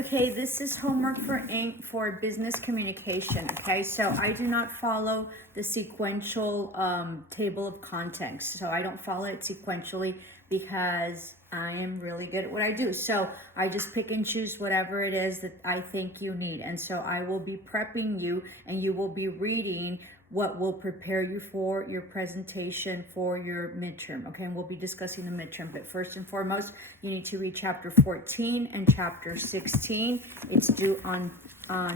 Okay, this is homework for business communication. Okay, so I do not follow the sequential table of contents. So I don't follow it sequentially because I am really good at what I do. So I just pick and choose whatever it is that I think you need. And so I will be prepping you, and you will be reading what will prepare you for your presentation for your midterm. Okay, and we'll be discussing the midterm. But first and foremost, you need to read chapter 14 and chapter 16. It's due on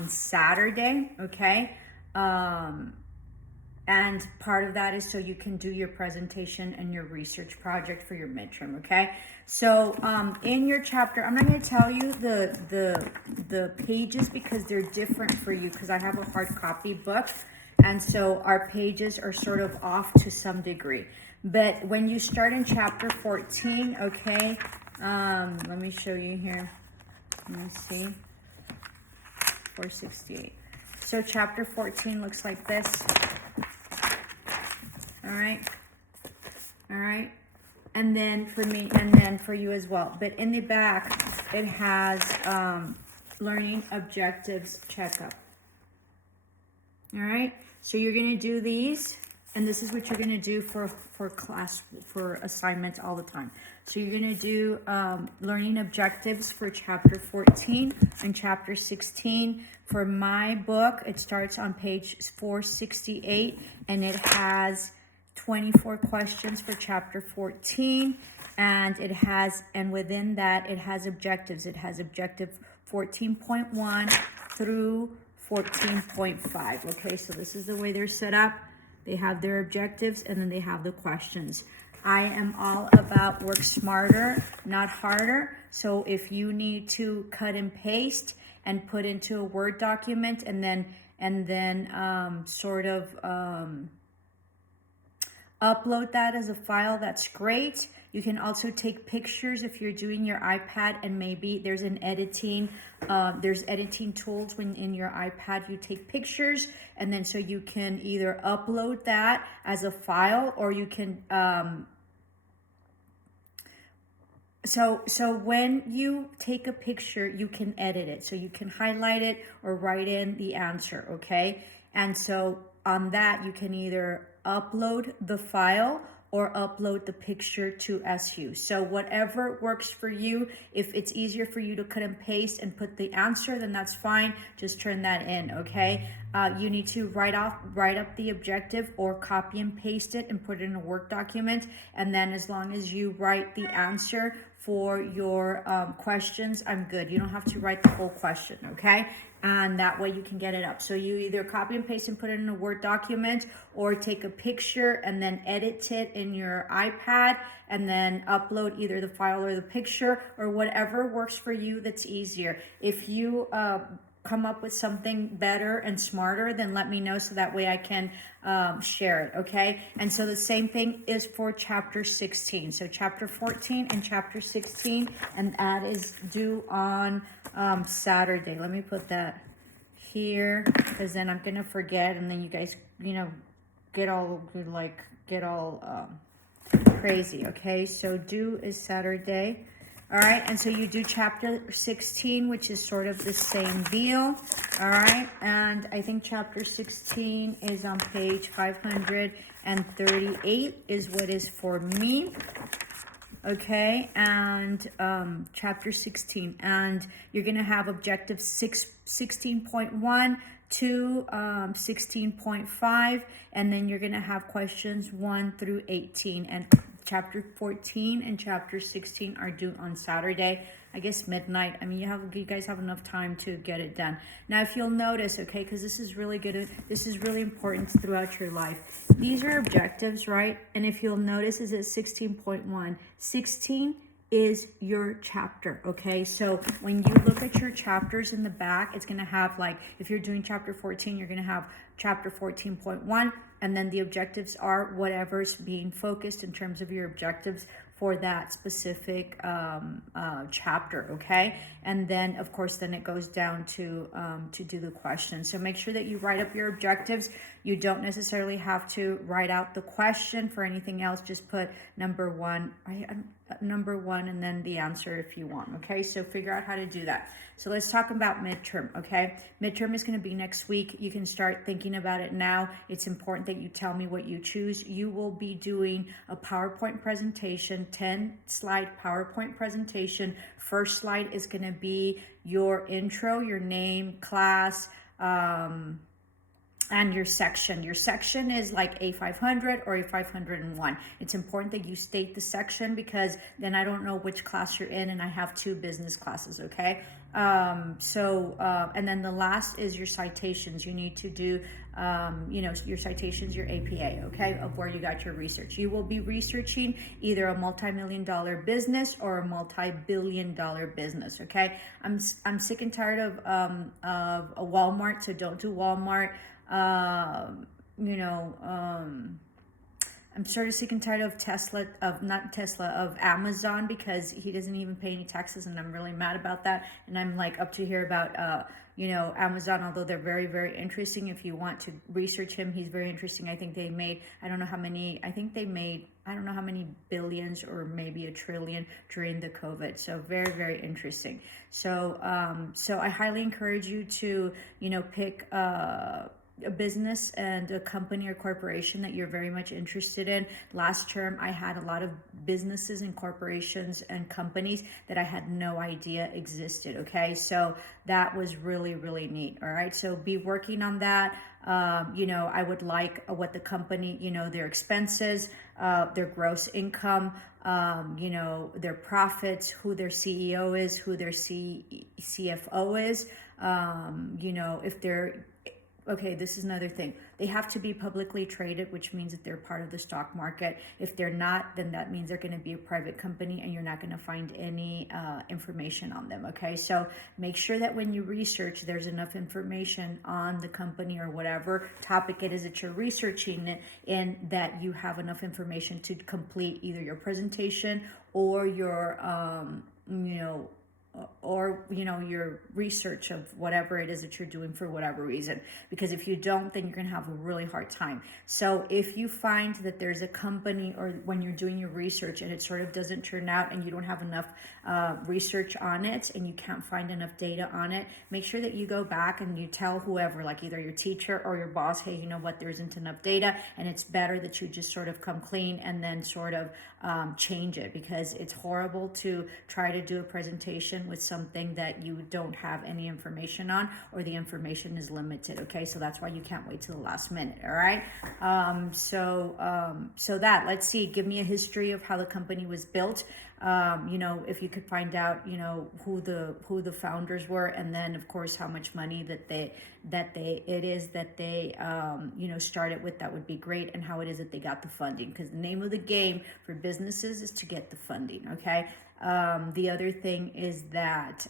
Saturday, okay? And part of that is so you can do your presentation and your research project for your midterm, okay? So in your chapter, I'm not going to tell you the pages because they're different for you, because I have a hard copy book. And so our pages are sort of off to some degree. But when you start in chapter 14, okay, let me show you here. Let me see. 468. So chapter 14 looks like this. All right. All right. And then for me, and then for you as well. But in the back, it has learning objectives checkup. All right, so you're going to do these, and this is what you're going to do for class, for assignments all the time. So you're going to do learning objectives for chapter 14 and chapter 16. For my book, it starts on page 468, and it has 24 questions for chapter 14, and it has, and within that, it has objectives. It has objective 14.1 through 14.5. Okay, so this is the way they're set up. They have their objectives, and then they have the questions. I am all about work smarter, not harder. So if you need to cut and paste and put into a Word document, and then upload that as a file, that's great. You can also take pictures if you're doing your iPad, and maybe there's editing tools when in your iPad you take pictures, and then so you can either upload that as a file, or you can so when you take a picture, you can edit it, so you can highlight it or write in the answer, okay? And so on that, you can either upload the file or upload the picture to SU. So whatever works for you. If it's easier for you to cut and paste and put the answer, then that's fine. Just turn that in, okay? You need to write up the objective or copy and paste it and put it in a Word document. And then as long as you write the answer for your questions, I'm good. You don't have to write the whole question, okay? And that way you can get it up. So you either copy and paste and put it in a Word document, or take a picture and then edit it in your iPad and then upload either the file or the picture, or whatever works for you that's easier. If you come up with something better and smarter, then let me know, so that way I can share it, okay? And so the same thing is for chapter 16. So chapter 14 and chapter 16, and that is due on Saturday. Let me put that here, because then I'm gonna forget, and then you guys, get all crazy, okay? So due is Saturday. All right, and so you do chapter 16, which is sort of the same deal. All right, and I think chapter 16 is on page 538 is what is for me. Okay, and chapter 16, and you're going to have objective 16.1 to 16.5, and then you're going to have questions 1 through 18, and chapter 14 and chapter 16 are due on Saturday, I guess midnight. I mean, you guys have enough time to get it done. Now, if you'll notice, okay, because this is really good, this is really important throughout your life. These are objectives, right? And if you'll notice, is it 16.1? 16 is your chapter, okay? So when you look at your chapters in the back, it's going to have, like, if you're doing chapter 14, you're going to have chapter 14.1, and then the objectives are whatever's being focused in terms of your objectives for that specific chapter, okay? And then, of course, then it goes down to do the questions. So make sure that you write up your objectives. You don't necessarily have to write out the question for anything else. Just put number 1. number one and then the answer if you want. Okay, so figure out how to do that. So let's talk about midterm. Okay, midterm is going to be next week. You can start thinking about it now. It's important that you tell me what you choose. You will be doing a PowerPoint presentation, 10-slide PowerPoint presentation. First slide is going to be your intro, your name, class, and your section. Your section is like A500 or A501. It's important that you state the section because then I don't know which class you're in, and I have 2 business classes, okay? And then the last is your citations. You need to do, your citations, your APA, okay, of where you got your research. You will be researching either a multi-million-dollar business or a multi-billion-dollar business, okay? I'm sick and tired of a Walmart, so don't do Walmart. I'm sort of sick and tired of of Amazon, because he doesn't even pay any taxes, and I'm really mad about that. And I'm like up to here about, Amazon, although they're very, very interesting. If you want to research him, he's very interesting. I think they made, I don't know how many billions or maybe $1 trillion during the COVID. So very, very interesting. So I highly encourage you to, pick, a business and a company or corporation that you're very much interested in. Last term, I had a lot of businesses and corporations and companies that I had no idea existed. Okay, so that was really, really neat. All right, so be working on that. I would like what the company, their expenses, their gross income, their profits, who their CEO is, who their CFO is, if they're, okay, this is another thing. They have to be publicly traded, which means that they're part of the stock market. If they're not, then that means they're going to be a private company and you're not going to find any information on them, okay? So make sure that when you research, there's enough information on the company or whatever topic it is that you're researching in, that you have enough information to complete either your presentation or your, your research of whatever it is that you're doing for whatever reason. Because if you don't, then you're going to have a really hard time. So if you find that there's a company, or when you're doing your research and it sort of doesn't turn out and you don't have enough research on it and you can't find enough data on it, make sure that you go back and you tell whoever, like either your teacher or your boss, hey, you know what, there isn't enough data, and it's better that you just sort of come clean and then sort of change it, because it's horrible to try to do a presentation with something that you don't have any information on, or the information is limited. Okay, so that's why you can't wait till the last minute. All right, so that, let's see, give me a history of how the company was built. If you could find out, who the founders were, and then of course how much money that they started with, that would be great, and how it is that they got the funding, because the name of the game for businesses is to get the funding. Okay. The other thing is that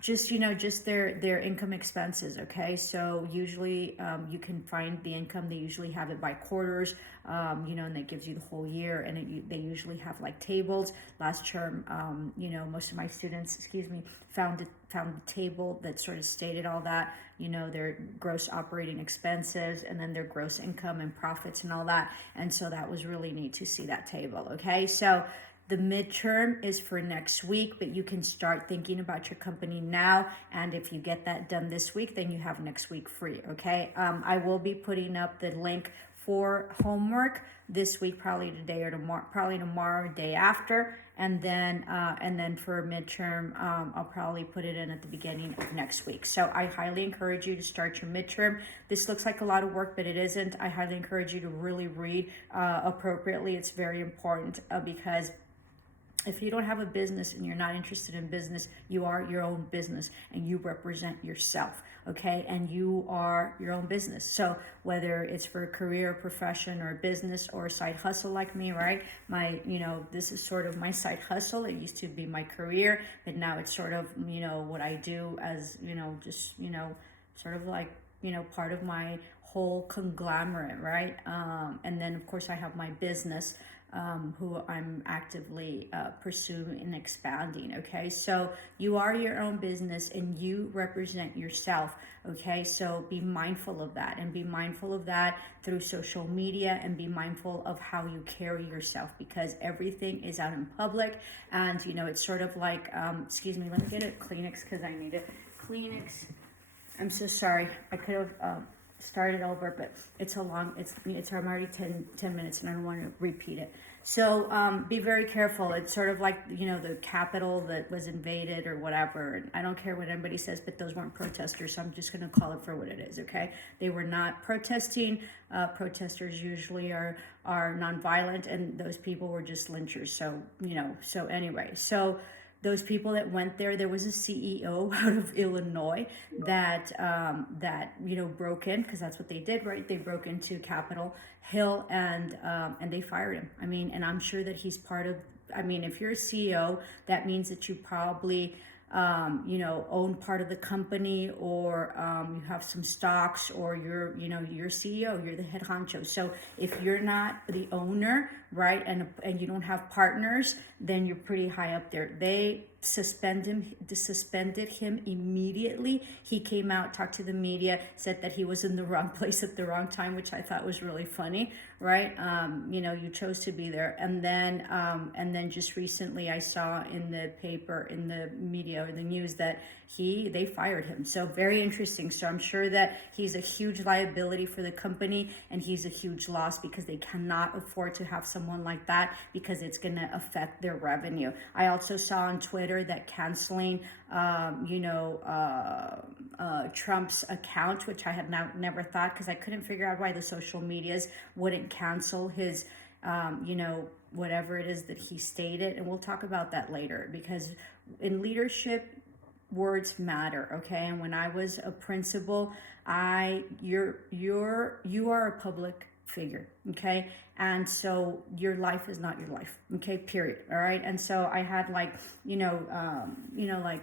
just their income expenses. Okay, so usually you can find the income. They usually have it by quarters, and that gives you the whole year, and they usually have like tables. Last term, most of my students, found a table that sort of stated all that, their gross operating expenses, and then their gross income and profits and all that. And so that was really neat to see that table. Okay, so the midterm is for next week, but you can start thinking about your company now. And if you get that done this week, then you have next week free. Okay, I will be putting up the link for homework this week, probably today or tomorrow, probably tomorrow, day after, and then for midterm, I'll probably put it in at the beginning of next week. So I highly encourage you to start your midterm. This looks like a lot of work, but it isn't. I highly encourage you to really read appropriately. It's very important, because if you don't have a business and you're not interested in business, you are your own business and you represent yourself, okay? And you are your own business. So whether it's for a career, profession, or business, or a side hustle like me, right? This is sort of my side hustle. It used to be my career, but now it's sort of, what I do as, sort of like, part of my whole conglomerate, right? And then of course I have my business, who I'm actively pursuing and expanding. Okay, so you are your own business and you represent yourself. Okay, so be mindful of that, and be mindful of that through social media, and be mindful of how you carry yourself, because everything is out in public. And it's sort of like, excuse me, let me get a Kleenex because I need a Kleenex. I'm so sorry. I could have started over, but I'm already 10 minutes and I don't want to repeat it. So be very careful. It's sort of like, the Capitol that was invaded or whatever. And I don't care what anybody says, but those weren't protesters. So I'm just going to call it for what it is. Okay. They were not protesting. Protesters usually are nonviolent, and those people were just lynchers. So, anyway, so those people that went there was a CEO out of Illinois that broke in, because that's what they did, right? They broke into Capitol Hill, and they fired him. I mean, and I'm sure that he's part of. I mean, if you're a CEO, that means that you probably own part of the company, or you have some stocks, or you're CEO, you're the head honcho. So if you're not the owner, right, and you don't have partners, then you're pretty high up there. They suspended him immediately. He came out, talked to the media, said that he was in the wrong place at the wrong time, which I thought was really funny, right? You chose to be there. And then just recently I saw in the paper, in the media or the news, that they fired him. So very interesting. So I'm sure that he's a huge liability for the company, and he's a huge loss, because they cannot afford to have someone like that, because it's going to affect their revenue. I also saw on Twitter that canceling Trump's account, which I had never thought, because I couldn't figure out why the social medias wouldn't cancel his whatever it is that he stated. And we'll talk about that later, because in leadership, words matter. Okay. And when I was a principal, you are a public figure. Okay. And so your life is not your life. Okay. Period. All right. And so I had like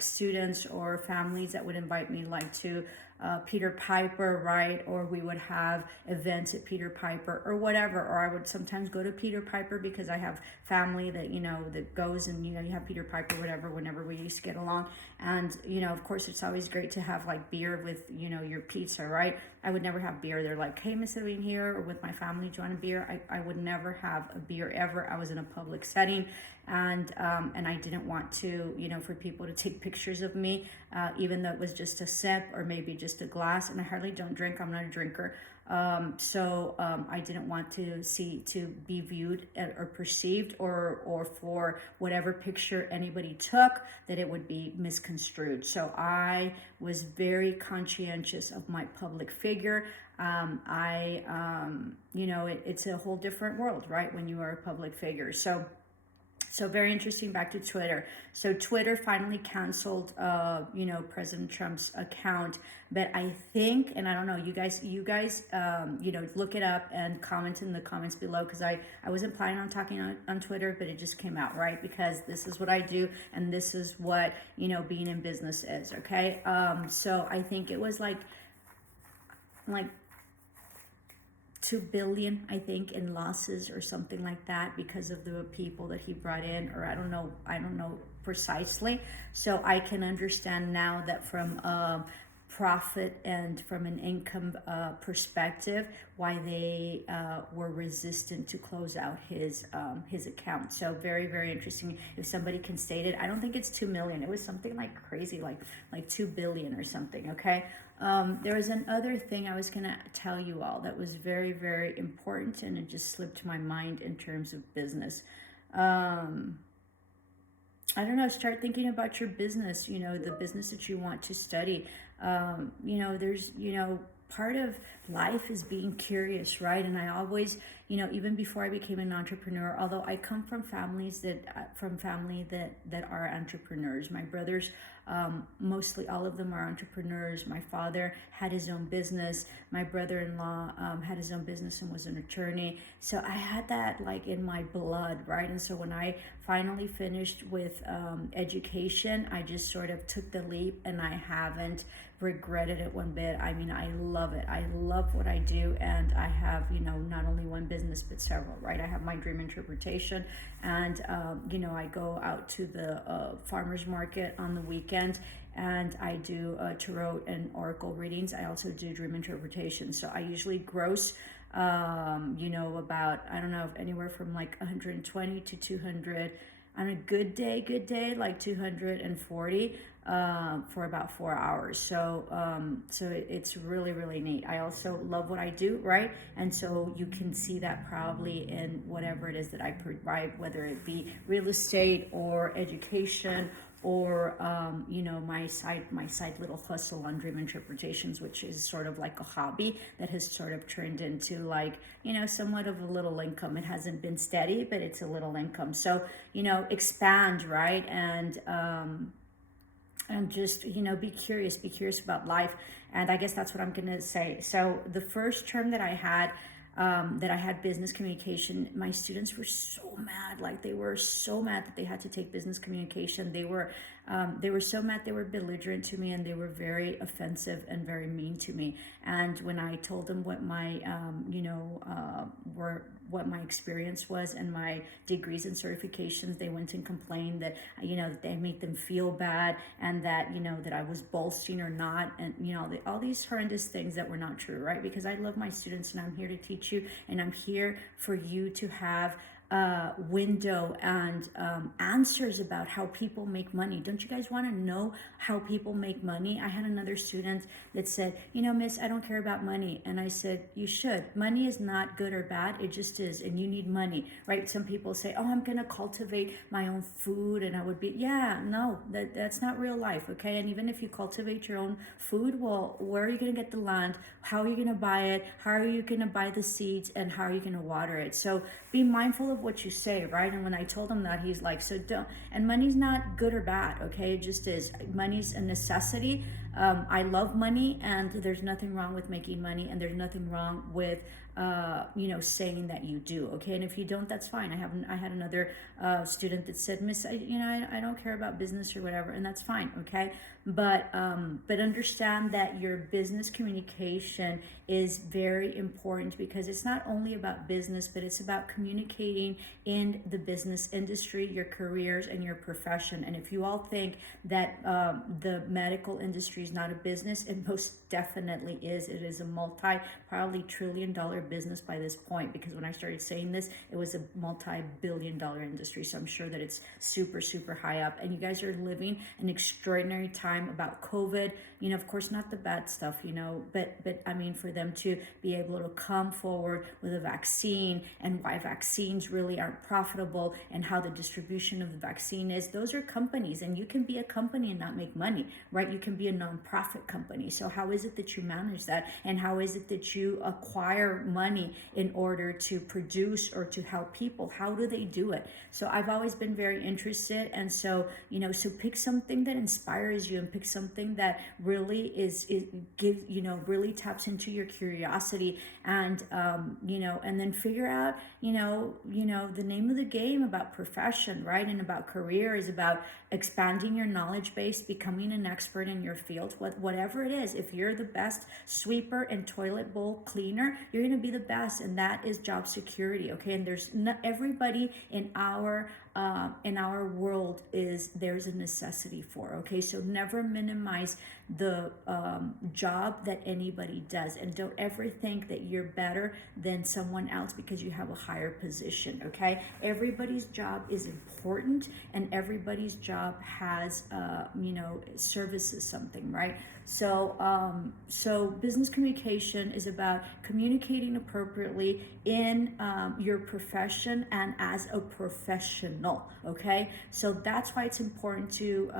students or families that would invite me to Peter Piper, right? Or we would have events at Peter Piper or whatever. Or I would sometimes go to Peter Piper because I have family that, that goes, and, you have Peter Piper, whatever, whenever we used to get along. And, of course, it's always great to have like beer with, your pizza, right? I would never have beer. They're like, hey, Miss Irene here, or with my family, do you want a beer? I would never have a beer ever. I was in a public setting, and I didn't want to, for people to take pictures of me, even though it was just a sip or maybe just a glass. And I hardly don't drink. I'm not a drinker. So I didn't want to be viewed or perceived, or for whatever picture anybody took, that it would be misconstrued. So I was very conscientious of my public figure. It's a whole different world, right, when you are a public figure. So very interesting. Back to Twitter. So Twitter finally canceled, President Trump's account. But I think, and I don't know, you guys, look it up and comment in the comments below, because I wasn't planning on talking on Twitter, but it just came out, right? Because this is what I do, and this is what, being in business is. Okay. So I think it was like 2 billion, I think, in losses or something like that, because of the people that he brought in, or I don't know precisely. So I can understand now that from a profit and from an income perspective, why they were resistant to close out his account. So very, very interesting. If somebody can state it, I don't think it's 2 million. It was something like crazy, like 2 billion or something. Okay. There was another thing I was going to tell you all that was very, very important, and it just slipped my mind in terms of business. I don't know, start thinking about your business, the business that you want to study. There's, part of life is being curious, right? And I always, even before I became an entrepreneur, although I come from family that are entrepreneurs. My brothers, mostly all of them are entrepreneurs. My father had his own business. My brother-in-law had his own business and was an attorney. So I had that like in my blood, right? And so when I finally finished with education, I just sort of took the leap, and I haven't regretted it one bit. I mean, I love it. I love what I do, and I have, not only one business business, but several, right? I have my dream interpretation, and I go out to the farmers market on the weekend, and I do tarot and oracle readings. I also do dream interpretation. So I usually gross about, I don't know, anywhere from like 120 to 200 on a good day, like 240 for about 4 hours. So it's really, really neat. I also love what I do, right? And so you can see that probably in whatever it is that I provide, whether it be real estate or education, or my side little hustle on dream interpretations, which is sort of like a hobby that has sort of turned into like somewhat of a little income. It hasn't been steady, but it's a little income. So expand, right? And just be curious about life. And I guess that's what I'm gonna say. So the first term that I had business communication, my students were so mad. Like, they were so mad that they had to take business communication. They were so mad. They were belligerent to me, and they were very offensive and very mean to me. And when I told them what my what my experience was and my degrees and certifications, they went and complained that they made them feel bad, and that that I was boasting or not, and all these horrendous things that were not true, right? Because I love my students, and I'm here to teach you, and I'm here for you to have window and answers about how people make money. Don't you guys want to know how people make money? I had another student that said, Miss, I don't care about money. And I said, you should. Money is not good or bad. It just is. And you need money, right? Some people say, oh, I'm going to cultivate my own food, and I would be, no, that's not real life, okay? And even if you cultivate your own food, well, where are you going to get the land? How are you going to buy it? How are you going to buy the seeds? And how are you going to water it? So be mindful of what you say, right? And when I told him that, he's like, so don't, and money's not good or bad, okay? It just is. Money's a necessity. I love money, and there's nothing wrong with making money, and there's nothing wrong with saying that you do, okay? And if you don't, that's fine. I had another student that said, Miss, I don't care about business or whatever, and that's fine, okay? But understand that your business communication is very important, because it's not only about business, but it's about communicating in the business industry, your careers, and your profession. And if you all think that the medical industry is not a business, it most definitely is. It is a probably $1 trillion business by this point, because when I started saying this, it was a multi-billion-dollar industry. So I'm sure that it's super, super high up. And you guys are living an extraordinary time about COVID. Of course, not the bad stuff, but I mean, for them to be able to come forward with a vaccine, and why vaccines really aren't profitable, and how the distribution of the vaccine is. Those are companies, and you can be a company and not make money, right? You can be a nonprofit company. So how is it that you manage that? And how is it that you acquire money in order to produce or to help people? How do they do it? So I've always been very interested. And so, so pick something that inspires you, and pick something that really really taps into your curiosity, and and then figure out the name of the game about profession, right? And about career is about expanding your knowledge base, becoming an expert in your field, whatever it is. If you're the best sweeper and toilet bowl cleaner, you're going to be the best, and that is job security, okay? And there's not everybody in our world there's a necessity for, okay? So never minimize the job that anybody does, and don't ever think that you're better than someone else because you have a higher position, okay? Everybody's job is important, and everybody's job has services something, right? So business communication is about communicating appropriately in your profession and as a professional, okay? So that's why it's important to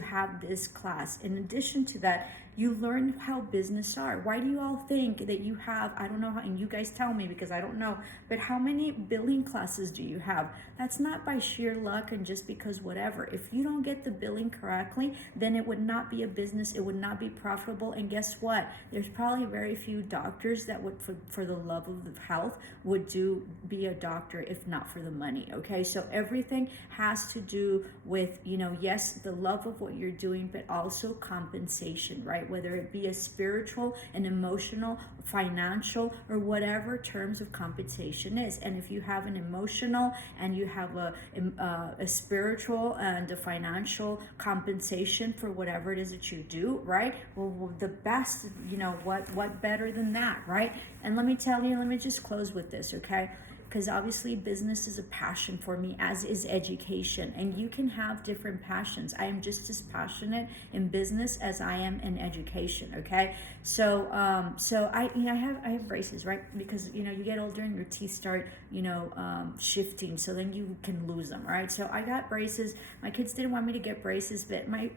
have this class. In addition to that, you learn how business are. Why do you all think that you have, I don't know how, and you guys tell me because I don't know, but how many billing classes do you have? That's not by sheer luck and just because whatever. If you don't get the billing correctly, then it would not be a business, it would not be profitable. And guess what? There's probably very few doctors that would, for the love of health, would be a doctor if not for the money, okay? So everything has to do with, yes, the love of what you're doing, but also compensation, right? Whether it be a spiritual, an emotional, financial, or whatever terms of compensation is. And if you have an emotional and you have a spiritual and a financial compensation for whatever it is that you do, right? Well, the best, what better than that, right? And let me tell you, let me just close with this, okay? Because obviously business is a passion for me, as is education, and you can have different passions. I am just as passionate in business as I am in education. Okay, so I have braces, right? Because you get older and your teeth start shifting, so then you can lose them, right? So I got braces. My kids didn't want me to get braces, but my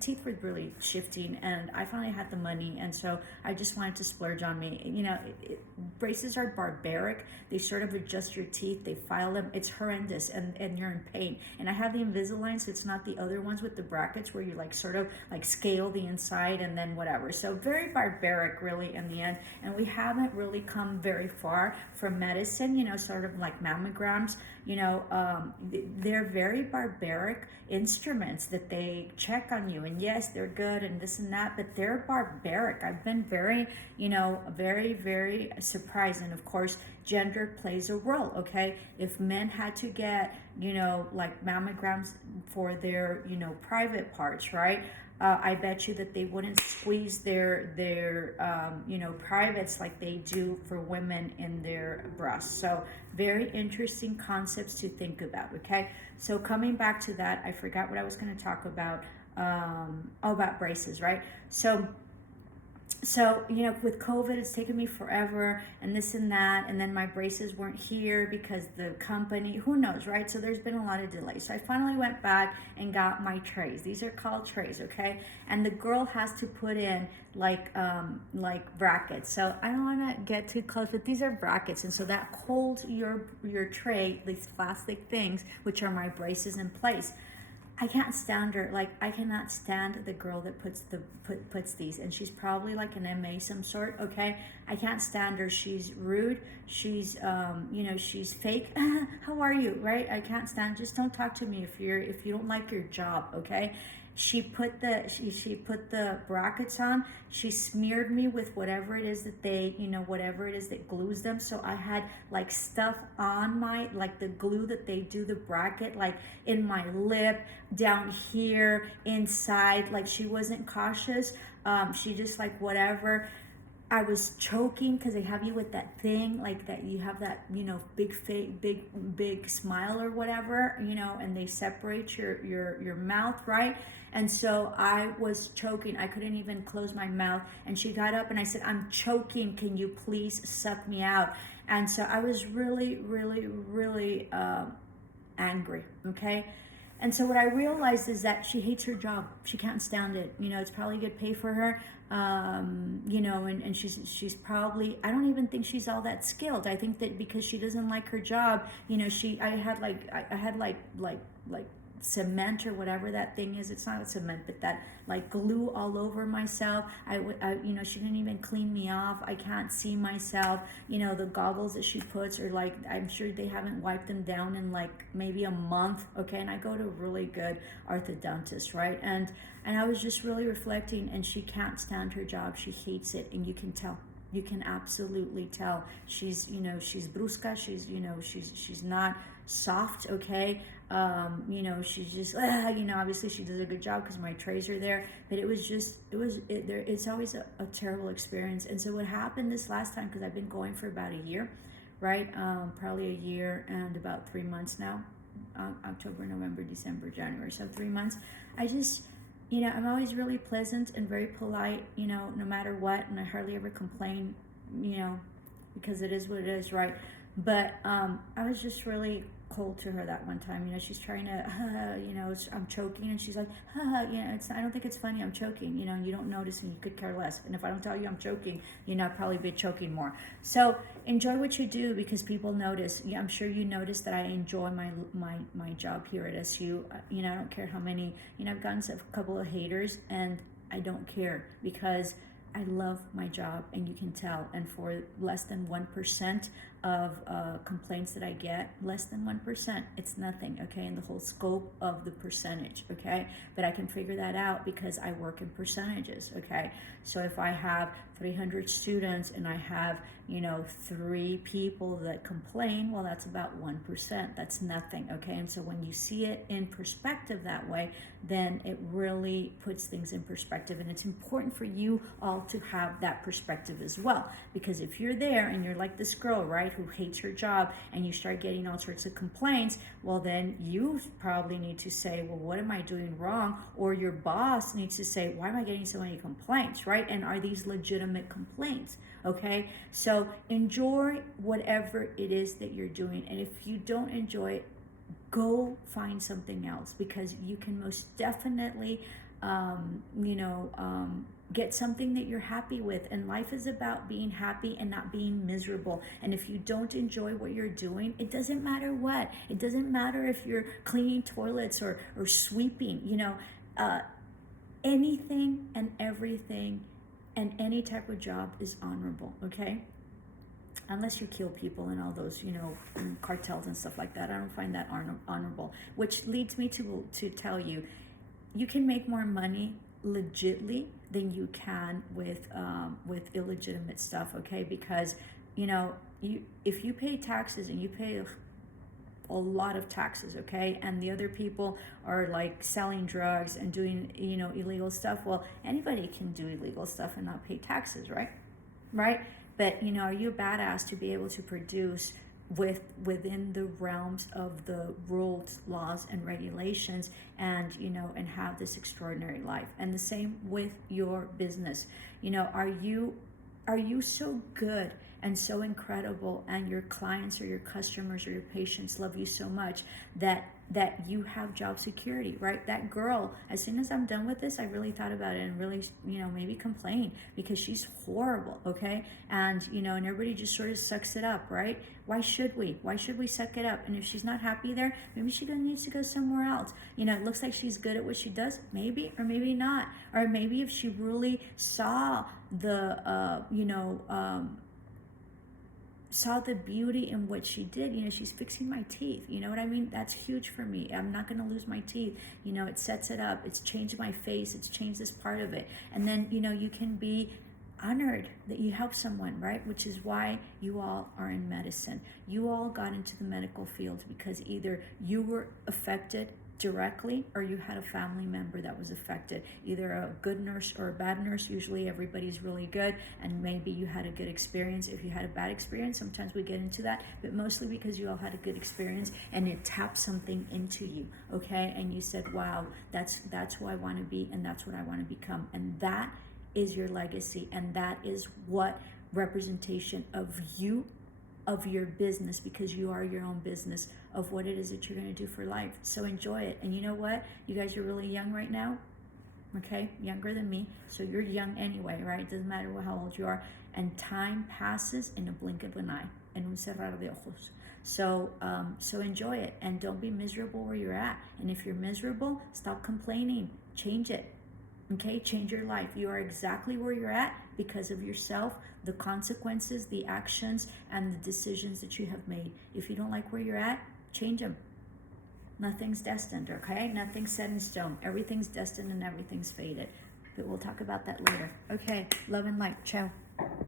teeth were really shifting, and I finally had the money, and so I just wanted to splurge on me. Braces are barbaric. They sort of adjust your teeth, they file them, it's horrendous, and you're in pain. And I have the Invisalign, so it's not the other ones with the brackets where you sort of scale the inside and then whatever. So very barbaric really in the end, and we haven't really come very far from medicine, sort of like mammograms, they're very barbaric instruments that they check on you, and yes, they're good and this and that, but they're barbaric. I've been very, very surprised. And of course, gender plays a role, okay? If men had to get, mammograms for their, private parts, right? I bet you that they wouldn't squeeze their privates like they do for women in their breasts. So very interesting concepts to think about, okay? So coming back to that, I forgot what I was going to talk about. About braces, right? So with COVID, it's taken me forever and this and that, and then my braces weren't here because the company, who knows, right? So there's been a lot of delays. So I finally went back and got my trays. These are called trays, okay? And the girl has to put in like brackets. So I don't want to get too close, but these are brackets, and so that holds your tray, these plastic things, which are my braces, in place. I can't stand her. I cannot stand the girl that puts these, and she's probably like an MA some sort, okay? I can't stand her. She's rude. She's she's fake. How are you, right? I can't stand. Just don't talk to me if you don't like your job, okay? She put the brackets on. She smeared me with whatever it is that whatever it is that glues them. So I had stuff on my, the glue that they do the bracket, in my lip, down here, inside. She wasn't cautious. She just whatever. I was choking because they have you with that thing, that you have that, big smile or whatever, and they separate your mouth, right? And so I was choking. I couldn't even close my mouth. And she got up and I said, "I'm choking. Can you please suck me out?" And so I was really, really, really angry, okay? And so what I realized is that she hates her job. She can't stand it. It's probably good pay for her. And she's probably, I don't even think she's all that skilled. I think that because she doesn't like her job, I had cement or whatever that thing is. It's not cement, but that glue all over myself. She didn't even clean me off. I can't see myself. The goggles that she puts are I'm sure they haven't wiped them down in maybe a month. Okay, and I go to a really good orthodontist, right? And I was just really reflecting, and she can't stand her job. She hates it, and you can tell. You can absolutely tell. She's brusca. She's not soft, okay? She's just, obviously she does a good job because my trays are there, but it's always a terrible experience. And so what happened this last time, because I've been going for about a year, right? Probably a year and about 3 months now, October, November, December, January, so 3 months. I just, I'm always really pleasant and very polite, no matter what, and I hardly ever complain, because it is what it is, right? But I was just really cold to her that one time. She's trying to, I'm choking, and she's like, I don't think it's funny, I'm choking, and you don't notice, and you could care less. And if I don't tell you I'm choking, I'd probably be choking more. So enjoy what you do, because people notice. I'm sure you notice that I enjoy my job here at SU. I don't care how many, I've gotten a couple of haters, and I don't care, because I love my job, and you can tell. And for less than 1% of complaints that I get, less than 1%. It's nothing, okay, in the whole scope of the percentage, okay? But I can figure that out because I work in percentages, okay? So if I have 300 students and I have, 3 people that complain, well, that's about 1%. That's nothing, okay? And so when you see it in perspective that way, then it really puts things in perspective. And it's important for you all to have that perspective as well. Because if you're there and you're like this girl, right, who hates her job, and you start getting all sorts of complaints, well, then you probably need to say, well, what am I doing wrong? Or your boss needs to say, why am I getting so many complaints, right? And are these legitimate complaints? Okay, so enjoy whatever it is that you're doing. And if you don't enjoy it, go find something else, because you can most definitely, get something that you're happy with. And life is about being happy and not being miserable. And if you don't enjoy what you're doing, it doesn't matter what. It doesn't matter if you're cleaning toilets or sweeping, anything and everything and any type of job is honorable, okay? Unless you kill people and all those, cartels and stuff like that. I don't find that honorable. Which leads me to tell you, you can make more money legitly than you can with illegitimate stuff, okay? Because, if you pay taxes and you pay a lot of taxes, okay, and the other people are like selling drugs and doing, illegal stuff, well, anybody can do illegal stuff and not pay taxes, right? But, are you a badass to be able to produce within the realms of the rules, laws, and regulations, and, and have this extraordinary life? And the same with your business. Are you so good and so incredible, and your clients or your customers or your patients love you so much that you have job security, right? That girl, as soon as I'm done with this, I really thought about it and really, maybe complain, because she's horrible, okay? And, and everybody just sort of sucks it up, right? Why should we? Why should we suck it up? And if she's not happy there, maybe she needs to go somewhere else. It looks like she's good at what she does, maybe, or maybe not. Or maybe if she really saw saw the beauty in what she did. She's fixing my teeth. You know what I mean? That's huge for me. I'm not going to lose my teeth. It sets it up. It's changed my face. It's changed this part of it. And then, you can be honored that you help someone, right? Which is why you all are in medicine. You all got into the medical field because either you were affected directly or you had a family member that was affected, either a good nurse or a bad nurse. Usually everybody's really good, and maybe you had a good experience. If you had a bad experience, sometimes we get into that, but mostly because you all had a good experience and it tapped something into you, okay? And you said, wow, that's who I want to be, and that's what I want to become. And that is your legacy, and that is what representation of you, of your business, because you are your own business, of what it is that you're going to do for life. So enjoy it. And you know what? You guys are really young right now, okay? Younger than me. So you're young anyway, right? It doesn't matter how old you are. And time passes in a blink of an eye. En un cerrar de ojos. So enjoy it, and don't be miserable where you're at. And if you're miserable, stop complaining. Change it. Okay, change your life. You are exactly where you're at because of yourself, the consequences, the actions, and the decisions that you have made. If you don't like where you're at, change them. Nothing's destined, okay? Nothing's set in stone. Everything's destined and everything's fated. But we'll talk about that later. Okay, love and light. Ciao.